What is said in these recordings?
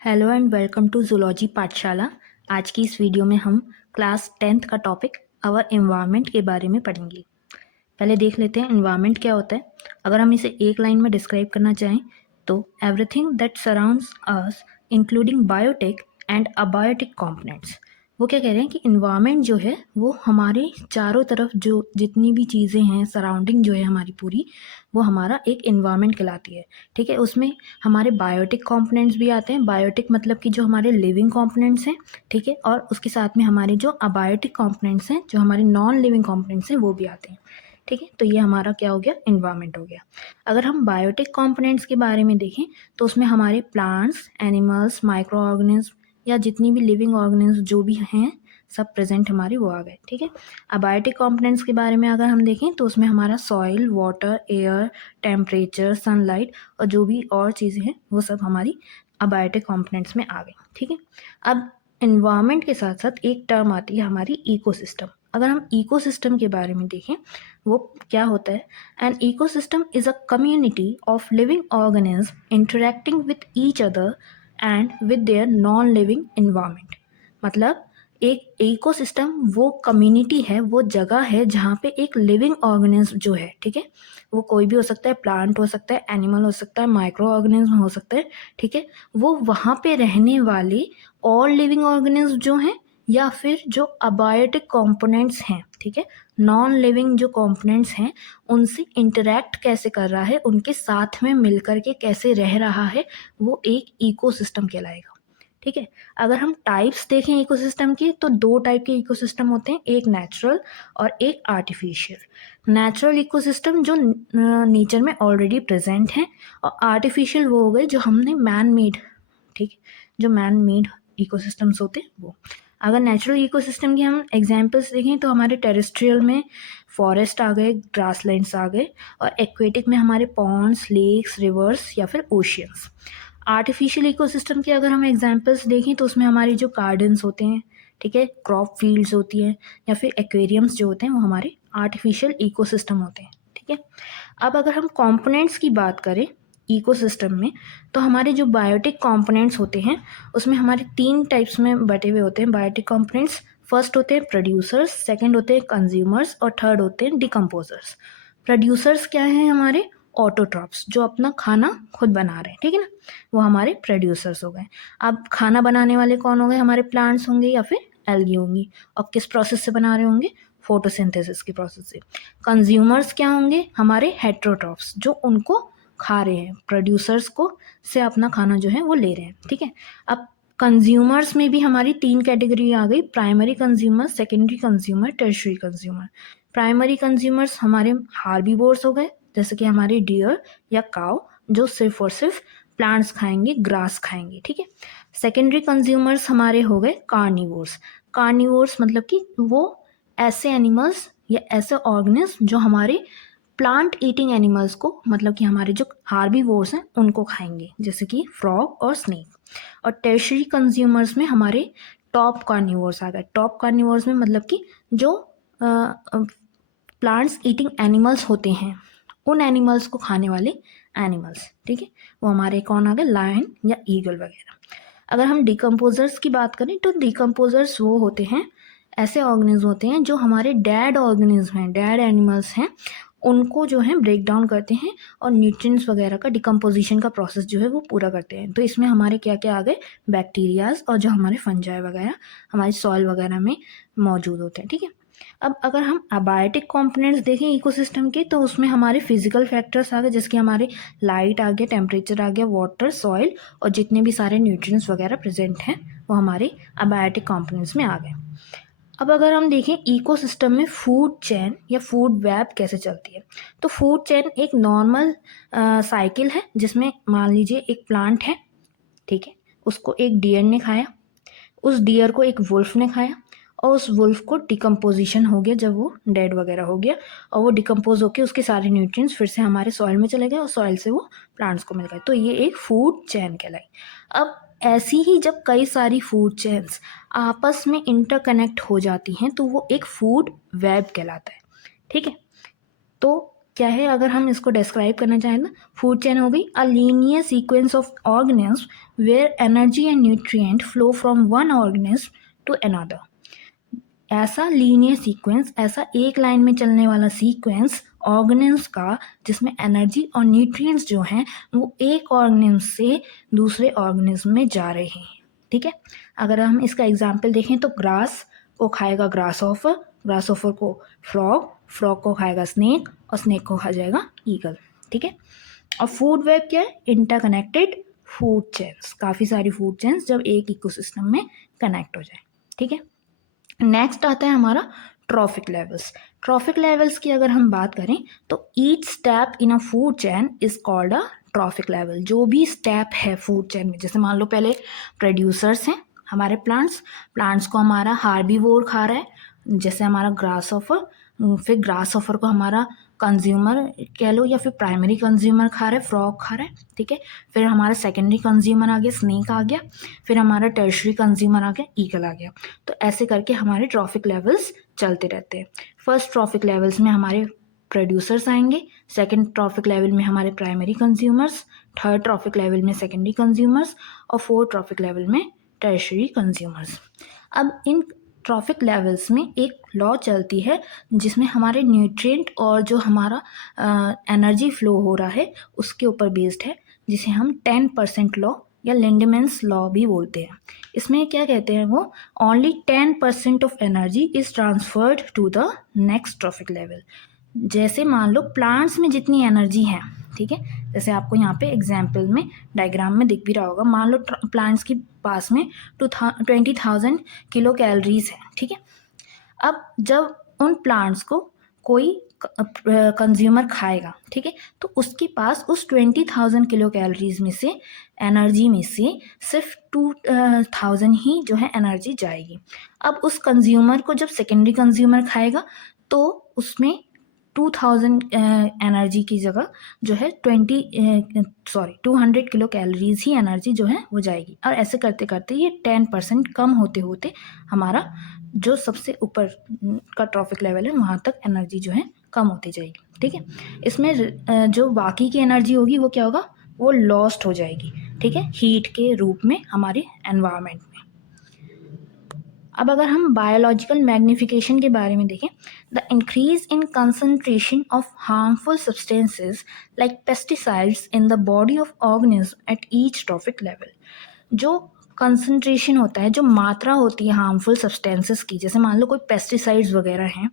Hello and welcome to zoology Pathshala. आज की इस वीडियो में हम क्लास 10th का टॉपिक अवर एनवायरनमेंट के बारे में पढ़ेंगे। पहले देख लेते हैं एनवायरनमेंट क्या होता है। अगर हम इसे एक लाइन में डिस्क्राइब करना चाहें तो everything that surrounds us including biotic and abiotic components. वो क्या कह रहे हैं कि इन्वायरमेंट जो है वो हमारे चारों तरफ जो जितनी भी चीज़ें हैं, सराउंडिंग जो है हमारी पूरी, वो हमारा एक इन्वायरमेंट कहलाती है। ठीक है, उसमें हमारे बायोटिक कंपोनेंट्स भी आते हैं। बायोटिक मतलब कि जो हमारे लिविंग कंपोनेंट्स हैं, ठीक है, और उसके साथ में हमारे जो अबायोटिक कंपोनेंट्स हैं, जो हमारे नॉन लिविंग कंपोनेंट्स हैं, वो भी आते हैं। ठीक है, तो ये हमारा क्या हो गया, इन्वायरमेंट हो गया। अगर हम बायोटिक कंपोनेंट्स के बारे में देखें तो उसमें हमारे प्लांट्स, एनिमल्स, माइक्रो ऑर्गेनिज्म या जितनी भी लिविंग ऑर्गेनिज्म जो भी हैं, सब प्रेजेंट हमारे वो आ गए। ठीक है, अबायोटिक कंपोनेंट्स के बारे में अगर हम देखें तो उसमें हमारा soil, water, air, temperature, sunlight और जो भी और चीज़ें हैं वो सब हमारी अबायोटिक कंपोनेंट्स में आ गई। ठीक है, अब इन्वायरमेंट के साथ साथ एक टर्म आती है हमारी इकोसिस्टम। अगर हम इकोसिस्टम के बारे में देखें वो क्या होता है, an ecosystem is a community of living organism interacting with each other and with their non living environment. मतलब एक इकोसिस्टम वो कम्युनिटी है, वो जगह है जहाँ पे एक लिविंग ऑर्गेनिज्म जो है, ठीक है, वो कोई भी हो सकता है, प्लांट हो सकता है, एनिमल हो सकता है, माइक्रो ऑर्गेनिज्म हो सकता है, ठीक है, वो वहाँ पे रहने वाले और लिविंग ऑर्गेनिज्म जो हैं या फिर जो अबायोटिक कंपोनेंट्स हैं, ठीक है, नॉन लिविंग जो कंपोनेंट्स हैं उनसे इंटरेक्ट कैसे कर रहा है, उनके साथ में मिलकर के कैसे रह रहा है, वो एक इकोसिस्टम कहलाएगा। ठीक है, अगर हम टाइप्स देखें इकोसिस्टम की तो दो टाइप के इकोसिस्टम होते हैं, एक नेचुरल और एक आर्टिफिशियल। नेचुरल इकोसिस्टम जो नेचर में ऑलरेडी प्रेजेंट हैं, और आर्टिफिशियल वो हो गए जो हमने मैन मेड, ठीक है, जो मैन मेड इकोसिस्टम्स होते हैं वो। अगर नेचुरल इकोसिस्टम की हम एग्जांपल्स देखें तो हमारे टेरेस्ट्रियल में फॉरेस्ट आ गए, ग्रासलैंड्स आ गए, और एक्वेटिक में हमारे पॉन्ड्स, लेक्स, रिवर्स या फिर ओशियंस। आर्टिफिशियल इकोसिस्टम के अगर हम एग्जांपल्स देखें तो उसमें हमारे जो गार्डन्स होते हैं, ठीक है, क्रॉप फील्ड्स होती हैं या फिर एक्वेरियम्स जो होते हैं वो हमारे आर्टिफिशियल इकोसिस्टम होते हैं। ठीक है, अब अगर हम कंपोनेंट्स की बात करें इकोसिस्टम में तो हमारे जो बायोटिक कंपोनेंट्स होते हैं उसमें हमारे तीन टाइप्स में बटे हुए होते हैं बायोटिक कंपोनेंट्स। फर्स्ट होते हैं प्रोड्यूसर्स, सेकंड होते हैं कंज्यूमर्स और थर्ड होते हैं डिकम्पोजर्स। प्रोड्यूसर्स क्या हैं, हमारे ऑटोट्रॉप्स जो अपना खाना खुद बना रहे हैं, ठीक है ना, वो हमारे प्रोड्यूसर्स हो गए। अब खाना बनाने वाले कौन हो गए, हमारे प्लांट्स होंगे या फिर एल्गी होंगी, और किस प्रोसेस से बना रहे होंगे, फोटोसिंथेसिस की प्रोसेस से। कंज्यूमर्स क्या होंगे, हमारे हेट्रोट्रॉप्स जो उनको खा रहे हैं, प्रोड्यूसर्स को से अपना खाना जो है वो ले रहे हैं। ठीक है, अब कंज्यूमर्स में भी हमारी तीन कैटेगरी आ गई, primary consumer, secondary consumer, tertiary consumer. Primary consumers हमारे हार्बीवोर्स हो गए, जैसे कि हमारे डियर या काउ जो सिर्फ और सिर्फ प्लांट्स खाएंगे, ग्रास खाएंगे। ठीक है, सेकेंडरी कंज्यूमर्स हमारे हो गए कार्निवोर्स। कार्निवोर्स मतलब कि वो ऐसे एनिमल्स या ऐसे ऑर्गेनिज्म जो हमारे प्लांट ईटिंग एनिमल्स को, मतलब कि हमारे जो हार्बीवोर्स हैं उनको खाएंगे, जैसे कि फ्रॉग और स्नेक। और टर्शियरी कंज्यूमर्स में हमारे टॉप कार्निवोर्स आ गए। टॉप कार्निवोर्स में मतलब कि जो प्लांट्स ईटिंग एनिमल्स होते हैं उन एनिमल्स को खाने वाले एनिमल्स। ठीक है, वो हमारे कौन आ गए, लायन या ईगल वगैरह। अगर हम डिकम्पोजर्स की बात करें तो डिकम्पोजर्स वो होते हैं, ऐसे ऑर्गेनिज्म होते हैं जो हमारे डेड ऑर्गेनिज्म हैं, डेड एनिमल्स हैं, उनको जो है ब्रेक डाउन करते हैं और न्यूट्रिएंट्स वगैरह का डिकम्पोजिशन का प्रोसेस जो है वो पूरा करते हैं। तो इसमें हमारे क्या क्या आ गए, बैक्टीरियाज और जो हमारे फंजाई वगैरह हमारे सॉइल वगैरह में मौजूद होते हैं। ठीक है, अब अगर हम अबायोटिक कंपोनेंट्स देखें इकोसिस्टम के तो उसमें हमारे फिजिकल फैक्टर्स आ गए, जैसे कि हमारे लाइट आ गया, टेम्परेचर आ गया, वाटर, सॉइल और जितने भी सारे न्यूट्रिएंट्स वगैरह प्रेजेंट हैं वो हमारे अबायोटिक कंपोनेंट्स में आ गए। अब अगर हम देखें इकोसिस्टम में फूड चेन या फूड वेब कैसे चलती है, तो फूड चेन एक नॉर्मल साइकिल है जिसमें मान लीजिए एक प्लांट है, ठीक है, उसको एक डियर ने खाया, उस डियर को एक वुल्फ ने खाया, और उस वुल्फ को डिकम्पोजिशन हो गया जब वो डेड वगैरह हो गया, और वो डिकम्पोज होकर उसके सारे न्यूट्रिएंट्स फिर से हमारे सॉइल में चले गए और सॉइल से वो प्लांट्स को मिल गए, तो ये एक फूड चेन कहलाई। अब ऐसी ही जब कई सारी फूड चेन्स आपस में इंटरकनेक्ट हो जाती हैं तो वो एक फूड वेब कहलाता है। ठीक है, तो क्या है, अगर हम इसको डिस्क्राइब करना चाहें तो फूड चेन हो गई a linear sequence of organism where energy and nutrient flow from one organism to another. ऐसा लीनियर सीक्वेंस, ऐसा एक लाइन में चलने वाला सीक्वेंस ऑर्गेनिज्म का जिसमें एनर्जी और न्यूट्रिएंट्स जो हैं वो एक ऑर्गेनिज्म से दूसरे ऑर्गेनिज्म में जा रहे हैं। ठीक है, अगर हम इसका एग्जाम्पल देखें तो ग्रास को खाएगा ग्रास ऑफर, ग्रास ऑफर को फ्रॉग, फ्रॉग को खाएगा स्नेक और स्नेक को खा जाएगा ईगल। ठीक है, और फूड वेब क्या है, इंटरकनेक्टेड फूड चेन्स, काफ़ी सारी फूड चेन्स जब एक इकोसिस्टम में कनेक्ट हो जाए। ठीक है, नेक्स्ट आता है हमारा ट्रॉफिक लेवल्स। ट्रॉफिक लेवल्स की अगर हम बात करें तो each step in a food chain is called a trophic level. जो भी स्टेप है फूड चेन में, जैसे मान लो पहले प्रोड्यूसर्स हैं हमारे प्लांट्स, प्लांट्स को हमारा हार्बीवोर खा रहा है जैसे हमारा ग्रास ऑफर, फिर ग्रास ऑफर को हमारा कंज्यूमर कह लो या फिर प्राइमरी कंज्यूमर खा रहा है, फ्रॉग खा रहा है। ठीक है, फिर हमारा सेकेंडरी कंज्यूमर आ गया, स्नेक आ गया, फिर हमारा टर्शरी कंज्यूमर आ गया, ईगल आ गया। तो ऐसे करके हमारे ट्रॉफिक लेवल्स चलते रहते हैं। फर्स्ट ट्रॉफिक लेवल्स में हमारे प्रोड्यूसर्स आएंगे, सेकेंड ट्रॉफिक लेवल में हमारे primary consumers, third trophic level में सेकेंडरी कंज्यूमर्स और फोर्थ ट्रॉफिक लेवल में टर्शरी कंज्यूमर्स। अब इन ट्रॉफिक लेवल्स में एक लॉ चलती है जिसमें हमारे न्यूट्रिएंट और जो हमारा एनर्जी फ्लो हो रहा है उसके ऊपर बेस्ड है, जिसे हम 10% लॉ या लिंडमैन्स लॉ भी बोलते हैं। इसमें क्या कहते हैं वो, only 10% of energy is transferred to the next trophic level. जैसे मान लो प्लांट्स में जितनी एनर्जी है, ठीक है, जैसे आपको यहाँ पे एग्जाम्पल में डायग्राम में दिख भी रहा होगा, मान लो प्लांट्स के पास में 20,000 किलो कैलोरीज है। ठीक है, अब जब उन प्लांट्स को कोई कंज्यूमर खाएगा, ठीक है, तो उसके पास उस 20,000 किलो कैलोरीज में से एनर्जी में से सिर्फ 2,000 ही जो है एनर्जी जाएगी। अब उस कंज्यूमर को जब सेकेंडरी कंज्यूमर खाएगा तो उसमें 2,000 एनर्जी की जगह जो है 200 किलो कैलोरीज ही एनर्जी जो है वो जाएगी। और ऐसे करते करते ये 10% कम होते होते हमारा जो सबसे ऊपर का ट्रॉफिक लेवल है वहाँ तक एनर्जी जो है कम होती जाएगी। ठीक है, इसमें जो बाकी की एनर्जी होगी वो क्या होगा, वो लॉस्ट हो जाएगी। ठीक है, हीट के रूप में हमारे एनवायरनमेंट में। अब अगर हम बायोलॉजिकल मैग्निफिकेशन के बारे में देखें, the increase in concentration of harmful substances like pesticides in the body of organism at each trophic level. जो कंसंट्रेशन होता है, जो मात्रा होती है हार्मफुल सब्सटेंसेस की, जैसे मान लो कोई पेस्टिसाइड्स वगैरह हैं,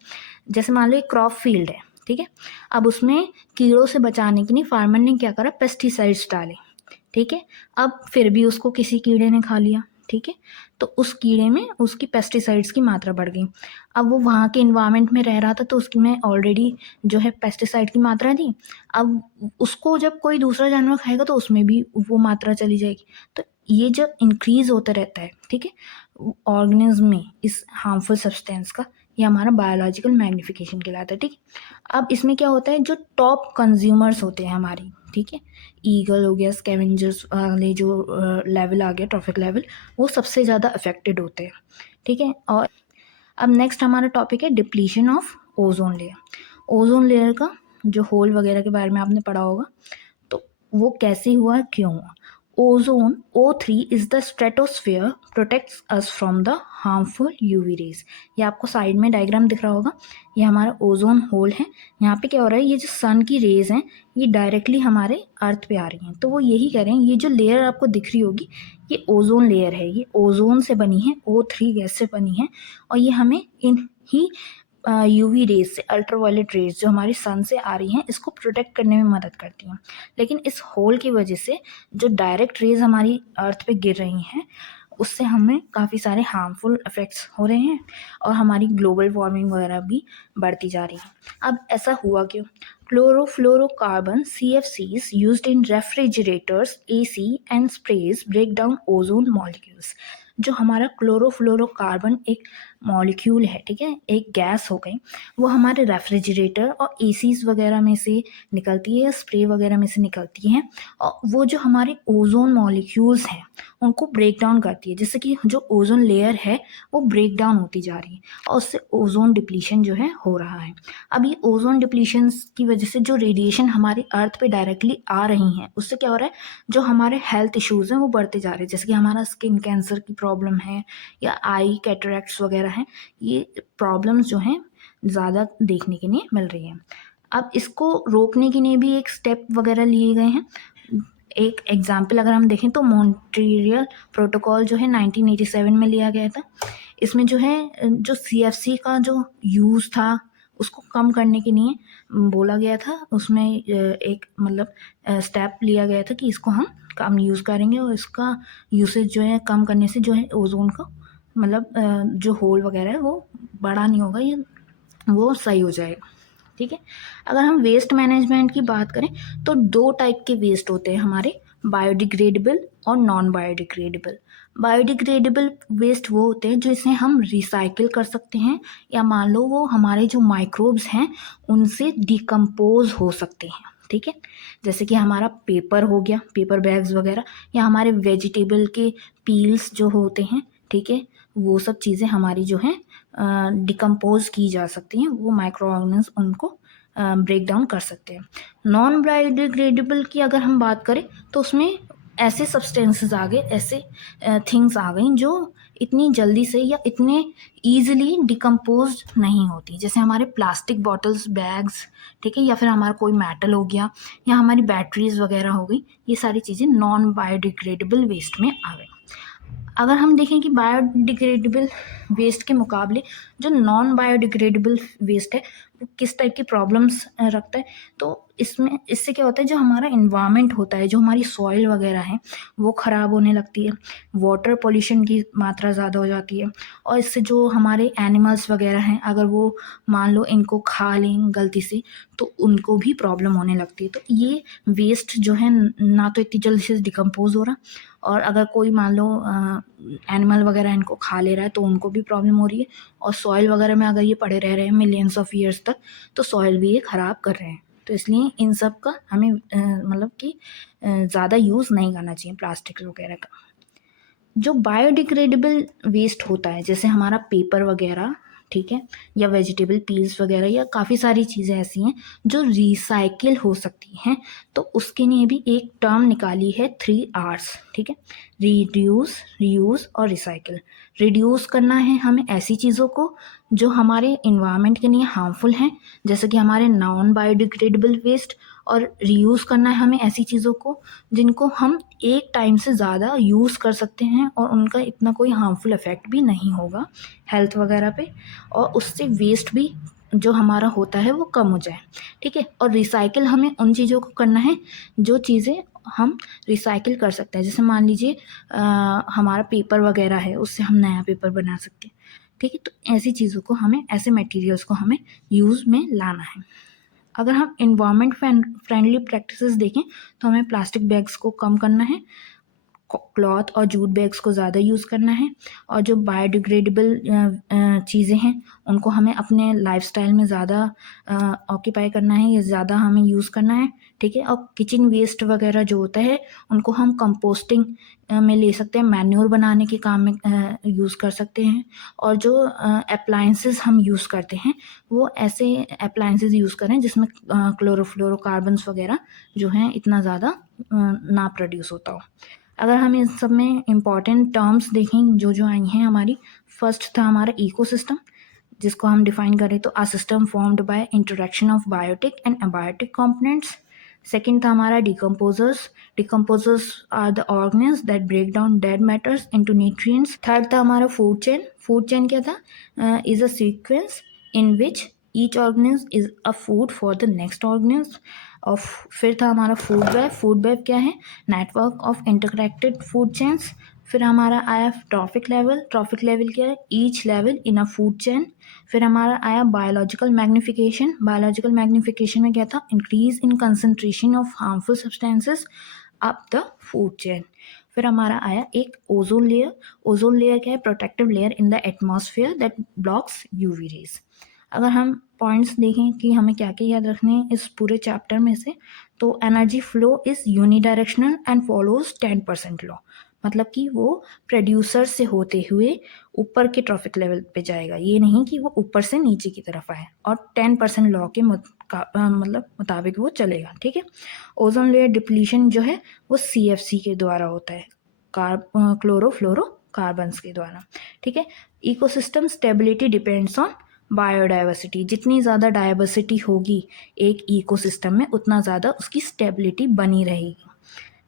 जैसे मान लो एक क्रॉप फील्ड है, ठीक है, अब उसमें कीड़ों से बचाने के लिए फार्मर ने क्या करा, पेस्टिसाइड्स डाले। ठीक है, अब फिर भी उसको किसी कीड़े ने खा लिया। ठीक है, तो उस कीड़े में उसकी पेस्टिसाइड्स की मात्रा बढ़ गई। अब वो वहाँ के इन्वायरमेंट में रह रहा था तो उसकी में ऑलरेडी जो है पेस्टिसाइड की मात्रा थी, अब उसको जब कोई दूसरा जानवर खाएगा तो उसमें भी वो मात्रा चली जाएगी। तो ये जब इंक्रीज होता रहता है, ठीक है, ऑर्गेनिज्म में इस हार्मफुल सब्सटेंस का, ये हमारा बायोलॉजिकल मैग्निफिकेशन कहलाता है। ठीक है, अब इसमें क्या होता है, जो टॉप कंज्यूमर्स होते हैं हमारी, ठीक है, ईगल हो गया, स्कैवेंजर्स वाले जो लेवल आ गया ट्रॉफिक लेवल, वो सबसे ज़्यादा अफेक्टेड होते हैं। ठीक है, और अब नेक्स्ट हमारा टॉपिक है depletion of ozone layer. Ozone layer का जो होल वगैरह के बारे में आपने पढ़ा होगा, तो वो कैसे हुआ, क्यों हुआ। Ozone O3 is the stratosphere protects us from the harmful UV rays. ये आपको साइड में डायग्राम दिख रहा होगा, ये हमारा ओजोन होल है। यहाँ पे क्या हो रहा है, ये जो सन की रेज हैं ये डायरेक्टली हमारे अर्थ पे आ रही हैं, तो वो यही कह रहे हैं, ये जो लेयर आपको दिख रही होगी ये ओजोन लेयर है, ये ओजोन से बनी है, O3 गैस से बनी है, और ये हमें इन ही यूवी रेज से, अल्ट्रावायलेट रेज जो हमारी सन से आ रही हैं, इसको प्रोटेक्ट करने में मदद करती हैं। लेकिन इस होल की वजह से जो डायरेक्ट रेज हमारी अर्थ पे गिर रही हैं उससे हमें काफ़ी सारे हार्मफुल इफेक्ट्स हो रहे हैं और हमारी ग्लोबल वार्मिंग वगैरह भी बढ़ती जा रही है। अब ऐसा हुआ क्यों, chlorofluorocarbon CFCs used in refrigerators, AC and sprays break down ozone molecules। जो हमारा क्लोरोफ्लोरोकार्बन एक मॉलिक्यूल है, ठीक है, एक गैस हो गई, वो हमारे रेफ्रिजरेटर और एसीज वगैरह में से निकलती है, स्प्रे वगैरह में से निकलती हैं, और वो जो हमारे ओजोन मॉलिक्यूल्स हैं उनको ब्रेक डाउन करती है, जिससे कि जो ओजोन लेयर है वो ब्रेक डाउन होती जा रही है और उससे ओजोन डिप्लीशन जो है हो रहा है। अब ये ओजोन डिप्लीशन की वजह से जो रेडिएशन हमारे अर्थ पे डायरेक्टली आ रही हैं उससे क्या हो रहा है, जो हमारे हेल्थ इश्यूज हैं वो बढ़ते जा रहे हैं, जैसे कि हमारा स्किन कैंसर की प्रॉब्लम है या आई कैटरैक्ट्स वगैरह हैं, ये प्रॉब्लम्स जो हैं ज़्यादा देखने के लिए मिल रही है। अब इसको रोकने के लिए भी एक स्टेप वगैरह लिए गए हैं। एक एग्जाम्पल अगर हम देखें तो मॉन्ट्रियल प्रोटोकॉल जो है 1987 में लिया गया था। इसमें जो है जो CFC का जो यूज़ था उसको कम करने के लिए बोला गया था। उसमें एक मतलब स्टेप लिया गया था कि इसको हम कम यूज़ करेंगे और इसका यूसेज जो है कम करने से जो है ओजोन का मतलब जो होल वगैरह है वो बड़ा नहीं होगा, ये वो सही हो जाएगा। ठीक है। अगर हम वेस्ट मैनेजमेंट की बात करें तो 2 टाइप के वेस्ट होते हैं हमारे, बायोडिग्रेडेबल और नॉन बायोडिग्रेडेबल। बायोडिग्रेडेबल वेस्ट वो होते हैं जो इसे हम रिसाइकिल कर सकते हैं या मान लो वो हमारे जो माइक्रोब्स हैं उनसे डिकम्पोज हो सकते हैं। ठीक है, जैसे कि हमारा पेपर हो गया, पेपर बैग्स वगैरह, या हमारे वेजिटेबल के पील्स जो होते हैं, ठीक है, वो सब चीज़ें हमारी जो हैं डिकम्पोज की जा सकती हैं, वो माइक्रो ऑर्गेनिज्म उनको ब्रेक डाउन कर सकते हैं। नॉन बायोडिग्रेडेबल की अगर हम बात करें तो उसमें ऐसे सब्सटेंसेस आ गए, ऐसे थिंग्स आ गई जो इतनी जल्दी से या इतने ईजिली डिकम्पोज नहीं होती, जैसे हमारे प्लास्टिक बॉटल्स, बैग्स, ठीक है, या फिर हमारा कोई मेटल हो गया या हमारी बैटरीज वगैरह हो गई, ये सारी चीज़ें नॉन बायोडिग्रेडेबल वेस्ट में आ गई। अगर हम देखें कि बायोडिग्रेडेबल वेस्ट के मुकाबले जो नॉन बायोडिग्रेडेबल वेस्ट है वो किस टाइप की प्रॉब्लम्स रखता है, तो इससे क्या होता है, जो हमारा इन्वायरमेंट होता है, जो हमारी सॉइल वगैरह है वो ख़राब होने लगती है, वाटर पोल्यूशन की मात्रा ज़्यादा हो जाती है, और इससे जो हमारे एनिमल्स वगैरह हैं अगर वो मान लो इनको खा लें गलती से तो उनको भी प्रॉब्लम होने लगती है। तो ये वेस्ट जो है ना तो इतनी जल्दी से डिकम्पोज हो रहा, और अगर कोई मान लो एनिमल वगैरह इनको खा ले रहा है तो उनको भी प्रॉब्लम हो रही है, और सॉइल वगैरह में अगर ये पड़े रह रहे हैं मिलियंस ऑफ ईयर्स तक तो सॉइल भी ये ख़राब कर रहे हैं। तो इसलिए इन सब का हमें मतलब कि ज़्यादा यूज़ नहीं करना चाहिए प्लास्टिक वगैरह का। जो बायोडिग्रेडेबल वेस्ट होता है जैसे हमारा पेपर वगैरह, ठीक है, या वेजिटेबल पील्स वगैरह, या काफ़ी सारी चीज़ें ऐसी हैं जो रिसाइकिल हो सकती हैं, तो उसके लिए भी एक टर्म निकाली है 3Rs, ठीक है, रिड्यूस, रीयूज़ और रिसाइकिल। रिड्यूस करना है हमें ऐसी चीज़ों को जो हमारे इन्वायरमेंट के लिए हार्मफुल हैं, जैसे कि हमारे नॉन बायोडिग्रेडेबल वेस्ट, और रीयूज़ करना है हमें ऐसी चीज़ों को जिनको हम एक टाइम से ज़्यादा यूज़ कर सकते हैं और उनका इतना कोई हार्मफुल इफ़ेक्ट भी नहीं होगा हेल्थ वगैरह पे, और उससे वेस्ट भी जो हमारा होता है वो कम हो जाए। ठीक है, और रिसाइकिल हमें उन चीज़ों को करना है जो चीज़ें हम रिसाइकिल कर सकते हैं, जैसे मान लीजिए हमारा पेपर वगैरह है उससे हम नया पेपर बना सकते हैं। ठीक है, तो ऐसी चीज़ों को हमें, ऐसे मटेरियल्स को हमें यूज़ में लाना है। अगर हम इन्वायरमेंट फ्रेंडली प्रैक्टिसेस देखें तो हमें प्लास्टिक बैग्स को कम करना है, क्लॉथ और जूट बैग्स को ज़्यादा यूज़ करना है, और जो बायोडिग्रेडेबल चीज़ें हैं उनको हमें अपने लाइफस्टाइल में ज़्यादा ऑक्यूपाई करना है, या ज़्यादा हमें यूज़ करना है। ठीक है, और किचन वेस्ट वगैरह जो होता है उनको हम कंपोस्टिंग में ले सकते हैं, मैन्योर बनाने के काम में यूज़ कर सकते हैं, और जो अप्लायंसेस हम यूज़ करते हैं वो ऐसे अप्लायंसेस यूज़ करें जिसमें क्लोरोफ्लोरोकार्बन्स वगैरह जो हैं इतना ज़्यादा ना प्रोड्यूस होता हो। अगर हम इन सब में इम्पॉर्टेंट टर्म्स देखें जो जो आई हैं हमारी, फर्स्ट था हमारा इकोसिस्टम, जिसको हम डिफाइन करें तो a system formed by interaction of biotic and abiotic components. Second था हमारा decomposers, decomposers are the organs that break down dead matters into nutrients. Third था हमारा फूड चेन, फूड चेन क्या था, is a sequence in which each organism is a food for the next organism. और फिर था हमारा food web, food web क्या है, network of interconnected food chains. फिर हमारा आया ट्रॉफिक लेवल, ट्रॉफिक लेवल क्या है, each level in a food chain. फिर हमारा आया बायोलॉजिकल मैग्निफिकेशन, बायोलॉजिकल मैग्निफिकेशन में क्या था, increase in concentration of harmful substances up the food chain. फिर हमारा आया एक ओजोन लेयर, ओजोन लेयर क्या है, protective layer in the atmosphere that blocks UV rays. अगर हम पॉइंट्स देखें कि हमें क्या क्या याद रखने हैं इस पूरे चैप्टर में से, तो energy flow is unidirectional and follows 10% law, मतलब कि वो प्रोड्यूसर से होते हुए ऊपर के ट्रॉफिक लेवल पे जाएगा, ये नहीं कि वो ऊपर से नीचे की तरफ आए, और 10% लॉ के मतलब मुताबिक वो चलेगा, ठीक है। ओजोन लेयर डिप्लीशन जो है वो CFC के द्वारा होता है, क्लोरोफ्लोरोकार्बन्स के द्वारा, ठीक है। Ecosystem stability depends on biodiversity, जितनी ज़्यादा डाइवर्सिटी होगी एक इकोसिस्टम में उतना ज़्यादा उसकी स्टेबिलिटी बनी रहेगी,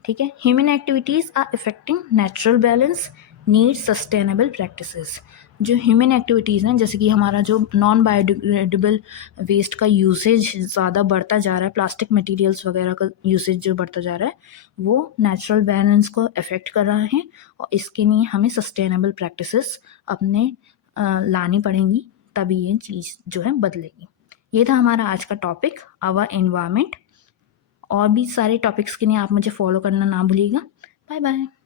ठीक है। Human activities are affecting natural balance, need sustainable practices. जो ह्यूमन एक्टिविटीज़ हैं, जैसे कि हमारा जो नॉन बायोडिग्रेडेबल वेस्ट का यूसेज ज़्यादा बढ़ता जा रहा है, प्लास्टिक मटेरियल्स वगैरह का यूसेज जो बढ़ता जा रहा है, वो नेचुरल बैलेंस को अफेक्ट कर रहा है, और इसके लिए हमें सस्टेनेबल प्रैक्टिसेस अपने लानी पड़ेंगी, तभी ये चीज़ जो है बदलेगी। ये था हमारा आज का टॉपिक, आवर एनवायरनमेंट। और भी सारे टॉपिक्स के लिए आप मुझे फॉलो करना ना भूलिएगा। Bye bye.